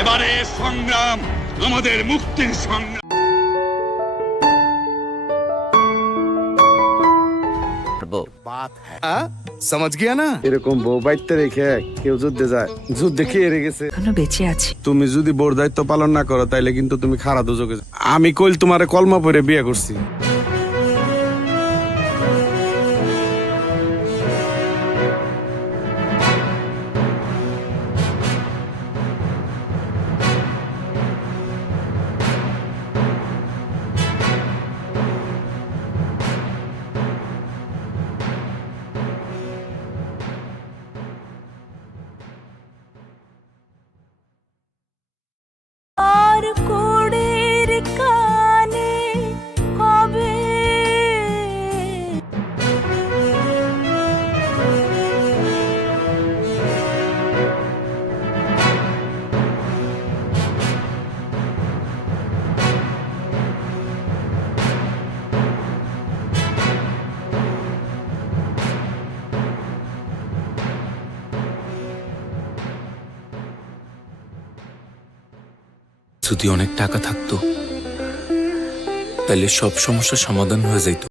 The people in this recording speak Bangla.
এবারে সংগ্রাম আমাদের মুক্তির সংগ্রাম। সমাজ গিয়া না? এরকম বউ বাইতে রেখে কেউ যুদ্ধে যায়। যুদ্ধে খেয়ে রে গেছে? বেঁচে আছি। তুমি যদি বোর দায়িত্ব পালন না করো তাইলে কিন্তু তুমি খারাপ যাও। আমি কইল তোমারে কলমা পরে বিয়ে করছি। যদি অনেক টাকা থাকতো তাহলে সব সমস্যার সমাধান হয়ে যেত